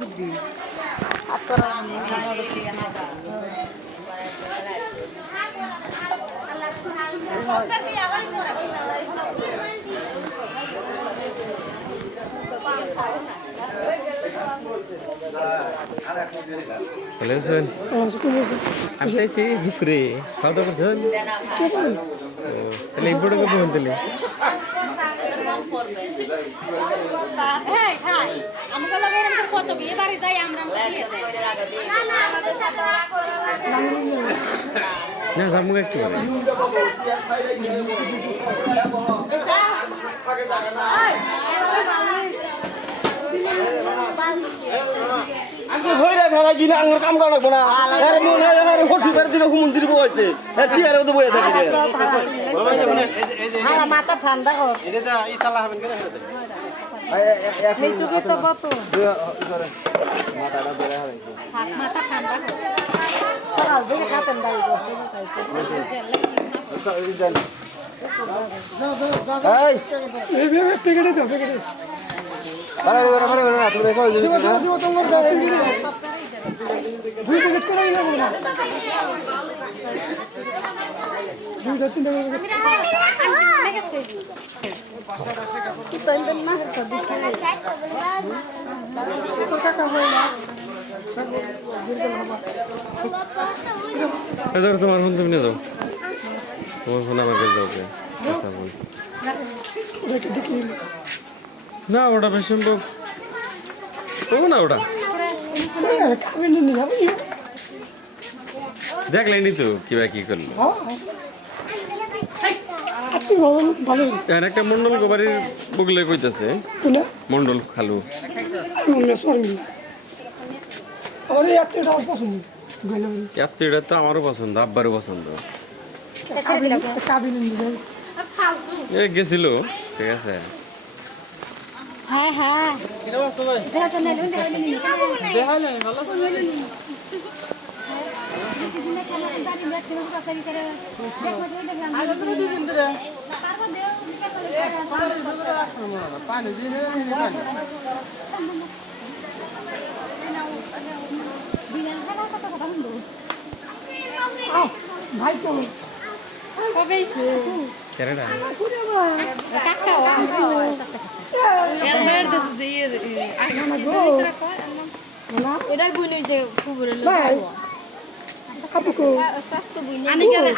বুদ্ধি। ভালো আছেন আমি চাইছি দুপুরে। খাওয়া দাওয়া করছেন? তাহলে এই বড় কবে তাহলে হ্যাঁ হ্যাঁ আমাকে লাগে কত বিয়ে বাড়ি যাই আমরা না একটু আমি ভেড়া কিনা আঙ্গুর কাম করা লাগবো না আরে মনে হয় আরে হসি করে দিলে মন্দির বইছে হ্যাঁ চেয়ারে তো বইয়া থাকি রে আমার মাথা ঠান্ডা কর মিঠুকে তো কত থাক মাথা ঠান্ডা হোক সকাল থেকে খাতেন দাই এই ধরো তোমার ফোন তুমি নিয়ে যাও। তোমার ফোন আমার কাছে? আচ্ছা না ওটা বেশ সম্ভব ও না ওটা। দেখলেনি তো কিবা কি করল। একটা মন্ডল গোবারির বগলে কইতাছে। মন্ডল খালু। এত্তটা তো আমারও পছন্দ আব্বারও পছন্দ। এ গেছিল ঠিক আছে। হ্যাঁ হ্যাঁ। দেখা তো কবে এর দে দিয়ে এটার বুই যে কুবুর কেরে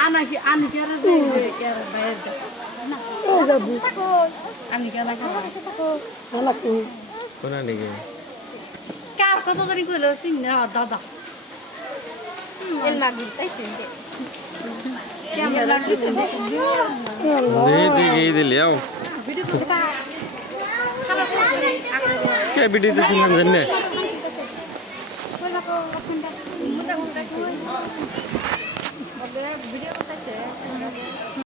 কথা জানি কইলো, চিন্না, দাদা। এল মাগুর তাইছে কে বিডিতে ছিলাম জানি? ভিডিও